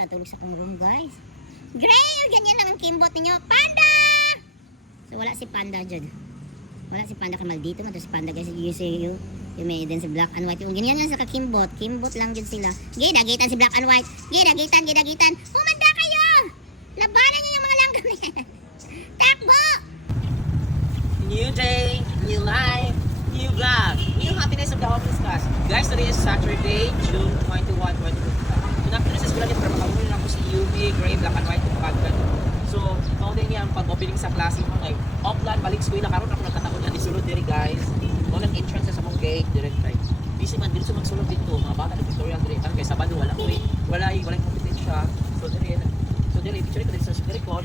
sa tulog sa kong room, guys. Gray! Ganyan lang ang kimbot ninyo. Panda! So, wala si Panda dyan. Wala si Panda kamal dito. Mato si Panda, guys. You see you. Yung may din si Black and White. Yung ganyan lang sa kakimbot. Kimbot lang dyan sila. Gay, dagitan si Black and White. Gay, dagitan. Humanda kayo! Labanan nyo yung mga langgam na yan. Takbo! New day, new life, new vlog, new happiness of the homeless class. Guys, today is Saturday, June 21, 2022. Tunap ko na sa eskwela niya para makahuli na ako si Yumi, Gray, Black and White, Kapagdan. So, mauna niya ang pag-opening sa klase mo ngayon. Offline, balik eskwela, karoon ako nagkataon niya. Disulod diri guys. Walang entrance sa mong gate, direct guys. Busy man, dito magsulod dito. Mga bata na tutorial diri. Kaya Sabado, walang kompetensya. So, diri, picture ko dito sa eskwela ko,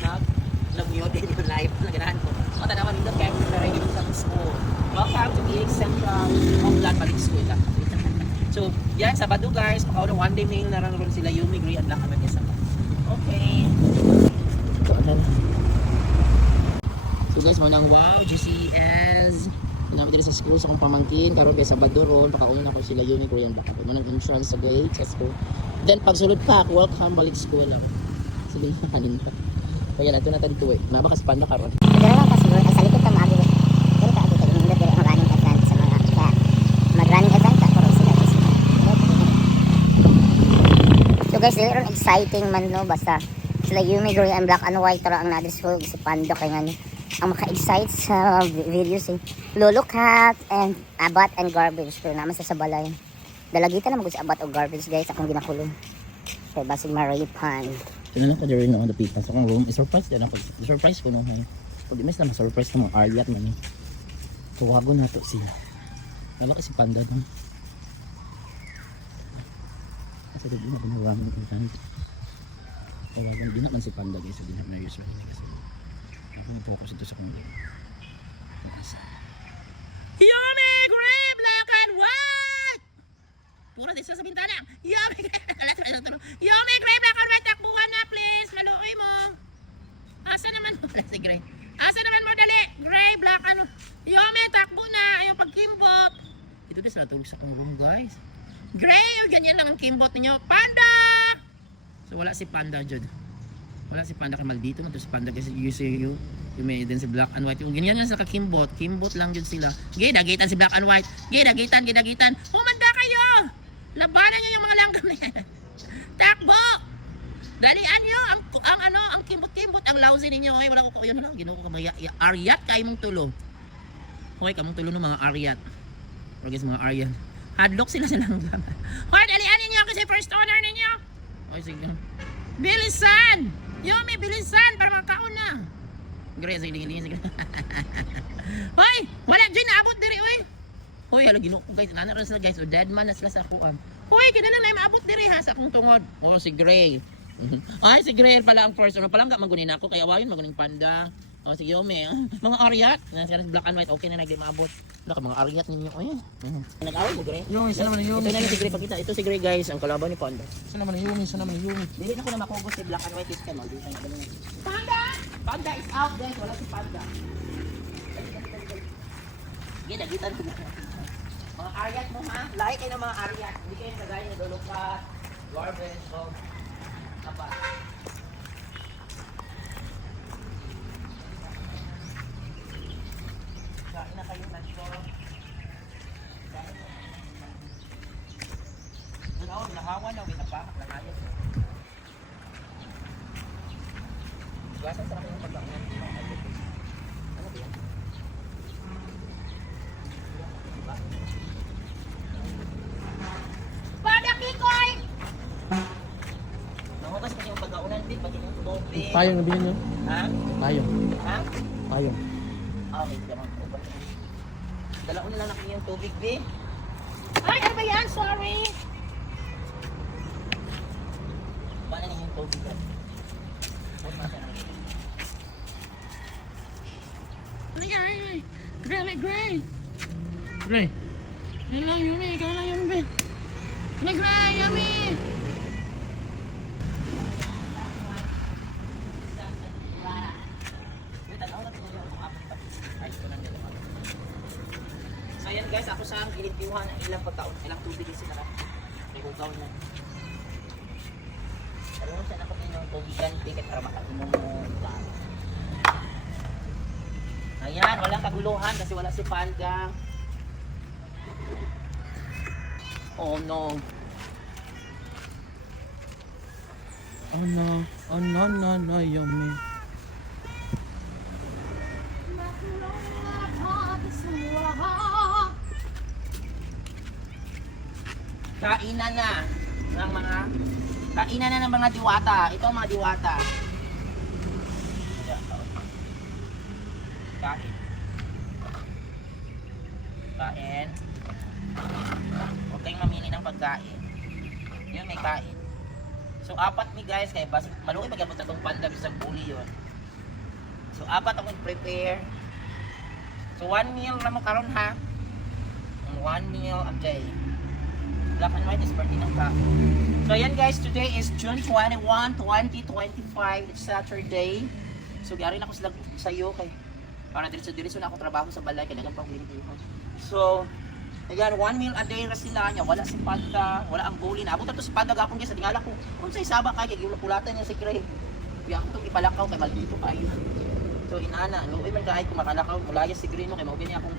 nag-mute din yung live na ganahan ko. Matanawan nito kaya na rin sa school. Welcome to PH Central Homeland Balik School. So, yan, Sabado guys. Makauna one day mail na rin sila Yumi, Gray, at Black and White. Okay. So guys, maunang wow, GCS. Pinamit dito sa school sa kong pamangkin. Karoon kaya Sabado ron. Makauna na ko sila Yumi, Gray, and Black and White. Manang entrance sa gate sa school. Then, pag sulod pa, welcome Balik School. Sige na kanin pa. Kaya nato na dito eh. Nabakas Panda karon. Dala lang kasi ay sa likod ka maagi. Dala ka agi kay nindot diri ang running event sa mga kaya mag-running event ka pero sila guys. So guys, they're exciting man no basta sila Yumi, Gray, and Black and White tara ang nadisco si Panda kay ngani ang maka-excite sa videos eh. Lolo Cat and Abat and Garbage pero naman sa balay. Dalagitan na magud si Abat o Garbage guys akong ginakulong. Kay basig maripan. Sino lang ko diri no the people sa kong room. I-surprise din ako. I-surprise ko no hay. Pag imes na ma-surprise na mga Ariat man eh. Tawagon nato sila. Nalaki si Panda no. Asa dito na binawagan ko kan. Tawagan din naman si Panda guys sa dinner na user kasi. Dito ko sa kong room. Yumi, Gray, Black and White. Pura dito sa bintana. Yumi, Yumi, Gray, Black and White, takbuhan na please. Maluoy mo. Asa naman mo? Si Gray. Asa naman mo dali? Gray, Black, ano? Yumi, takbo na. Ayaw pagkimbot. Ito din sa natulog sa kong room guys. Gray, ganyan lang ang kimbot ninyo. Panda! So wala si Panda dyan. Wala si Panda kamal dito. Ito si Panda kasi you see you. Yung may din si Black and White. Yung ganyan lang sa kakimbot. Kimbot lang dyan sila. Gay, dagitan si Black and White. Gay, dagitan. Humanda kayo! Labanan nyo yung mga langgam na yan. Takbo! Dalian nyo ang kimbot-kimbot, ang lousy ninyo. Ay, wala ko yun lang. Ginoo ko mga Ariat kayo mong tulo. Hoy, kamong tulo ng mga Ariat. Or guys, mga Ariat. Hadlock sila sa langgam. Hoy, dalian ninyo kasi first owner ninyo. Hoy, sige. Bilisan! Yumi, bilisan para makaon na. Gray, sige. Hoy, wala dyan naabot diri, oy. Hoy, hala ginoo ko guys. Nana rin sila guys. O dead man na sila sa akuan. Hoy, kinala na maabot diri ha sa akong tungod. Oh, si Gray. Ay, si Gray pala ang first. Ano palang magunin ako. Kaya awayin magunin Panda. Oh, si Yumi. Mga Ariat. Nasa Black and White. Okay na nagdi maabot. Wala ka mga Ariat ninyo. Ay. Nag-away mo, Gray? Yumi, isa naman yung Yumi. Ito na si Gray pagkita. Ito si Gray guys. Ang kalaban ni Panda. Isa naman yung Yumi. Dili na ko na makugos si Black and White. This time. Panda! Panda is out guys. Wala si Panda. Ginagitan ko na. Mga Ariat mo ha? Lahi kayo ng mga Ariat. Hindi kayo kagaya na Lolo Cat, Garbage, o apa. Kain na kayo lunch ko. Ano, nahawa na, winapamak na kayo. Gasan sa kayong pagkakas. Ano ba yan? Kikoy! Nahukas kasi yung pagkaunan din, pati yung tubig. Payong nabili nyo? Ha? Payong. Ha? Payong. Okay, naman po ba? Dalaon na lang nakin yung tubig, be. Ay, ano ba yan? Sorry! Paano na yung tubig, be? Ay. Gray. Gray. Yan lang, Yumi. Ikaw lang, Yumi. Gray, Yumi! So yan guys, ako sa ginitiwan ang ilang pagkaon, ilang tubig din sila. May hugaw na. Ano siya na ko yung tubigan ticket para makainom mo. Ayan, walang kaguluhan kasi wala si Panda. Oh no. Oh no, yummy. Kainan na ng mga ng mga diwata. Ito ang mga diwata. Kain. Kain. Huwag kayong mamili ng pagkain. Yun, may kain. So, 4 ni guys. Kaya basi, maluwi pag-abot na itong Panda bisang puli yun. So, 4 akong prepare. So, 1 meal na mo karon ha. 1 meal a day. Black and white is birthday ng tao. So, ayan guys. Today is June 21, 2025. It's Saturday. So, gari na ako sa iyo kay para diretso na ako trabaho sa balay kaya nagang pang-bilihan. So, ayan, 1 meal a day na sila niya. Wala si Panda, wala ang bowling. Abot na to si Panda gapon guys. Tingala ko, kung sa isaba kay kulatan niya si Craig. Kaya ako itong ipalakaw kay maldito kayo. So, inana, luoy man kaay kung makalakaw. Mulaya si Green no, kay maubi niya akong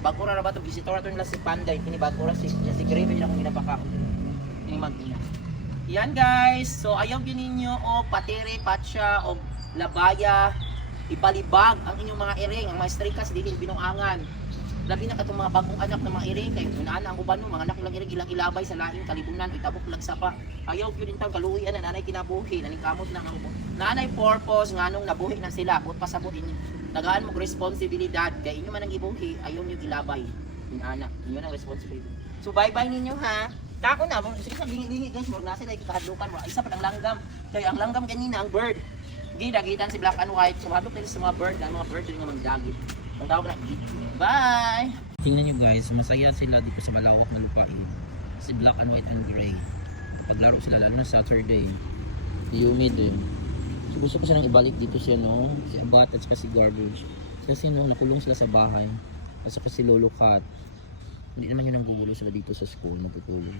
bago ra ba to visitor ato nila si Panda. Kini bago ra si Green niya akong ginapakaon. Kini mag-ina. Yan guys, so ayaw ninyo o patire, patsa o labaya, ibalibag ang inyong mga iring, ang mga strikas dili binuangan. Labi na katong mga bagong anak na mga iring kay unaan ang uban no, mga anak lang iring ilang ilabay sa laing kalibunan, itabok lang sapa. Ayaw gyud intang kaluoyan na nanay kinabuhi, naning kamot na ang ubo. Nanay purpose nganong nabuhi na sila, but pasabot inyo. Tagaan mo responsibilidad kay inyo man ang ibuhi, ayaw niyo ilabay. Inana, inyo ang responsibility. So bye-bye ninyo ha. Tako na, sige sa bingi-bingi guys, mo nasa dai kahadlukan mo. Isa pa ang langgam. Kay ang langgam kanina ang bird. Gidagitan si black and white. Sumadok din sa mga bird, ang mga bird yung magdagit. Ang tawag na bye. Tingnan nyo guys, masaya sila dito sa malawak na lupain. Si black and white and gray. Paglaro sila lalo na Saturday. Humid eh. So gusto ko silang ibalik dito siya no, si Abat at saka si Garbage. Kasi no, nakulong sila sa bahay. At saka si Lolo Cat. Hindi naman yun ang gugulo sila dito sa school, matutulog.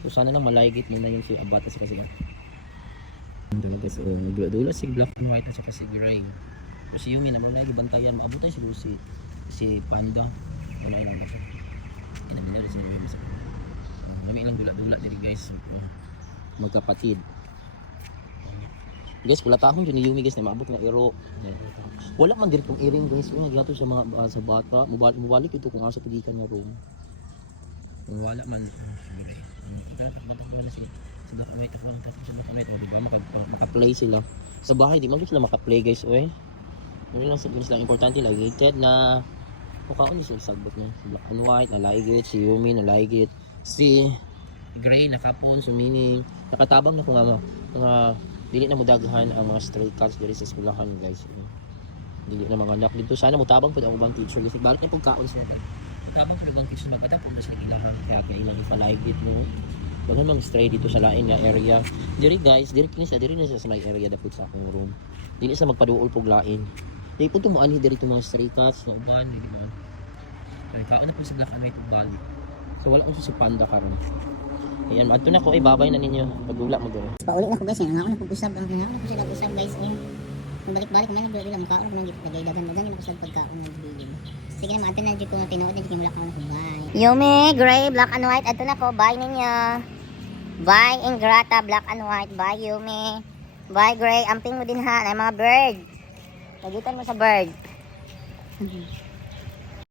So sana lang malaygit nila yung si Abat at saka si Dalo guys, nagdula si black and white at saka si gray. So si Yumi naman na gibantayan, maabot tayo siguro si Panda. Wala lang ba siya. Inamin na rin sinabi sa dami ilang dula-dula diri guys. Magkapatid. Guys, wala tahon dyan ni Yumi guys na maabot na iro. Wala man diri kong iring guys. Yung naglato sa mga sa bata. Mubalik ito kung asa tugikan na room. Kung wala man. Kita takbo-takbo na si black and white. Takbo sa black and white. O diba makaplay sila. Sa bahay di man sila makaplay guys. Oy. Yun lang sila importante. Ligated na mukhaon niya sila sagbot na. Si black and white na ligate. Si Yumi na ligate. Si gray nakapon. So meaning nakatabang na kung mga dili na mo daghan ang mga stray cats diri sa eskwelahan guys. Dili na mga anak dito. Sana mo tabang pud ang ubang teacher kasi balik na pagkaon sa tabang pud ang teacher magpatap pud sa ilahan. Kaya ilang ipaligit mo. Baghan mang stray dito sa lain nga area. Diri guys, diri na sa may area dapit sa akong room. Dili sa magpaduol pug lain. Dili pud tumuani diri tong mga stray cats na uban dili man. Ay kaon na pud sa black and white ug balik. So wala ko si Panda karon. Ayan, adto na ko ay babay na ninyo. Pagula mo diri. Pauli na ko guys, nga ako nag-usab ang nga ako sila usab guys. Balik-balik man dili lang makaon man gid dagay-dagan usab pagkaon ng video. Sige na mantin na jud ko nga tinuod jud kay mula ko bye. Yumi, gray, black and white adto na ko. Bye ninyo. Bye Ingrata, black and white. Bye Yumi. Bye gray, amping mo din ha na mga bird. Pagitan mo sa bird.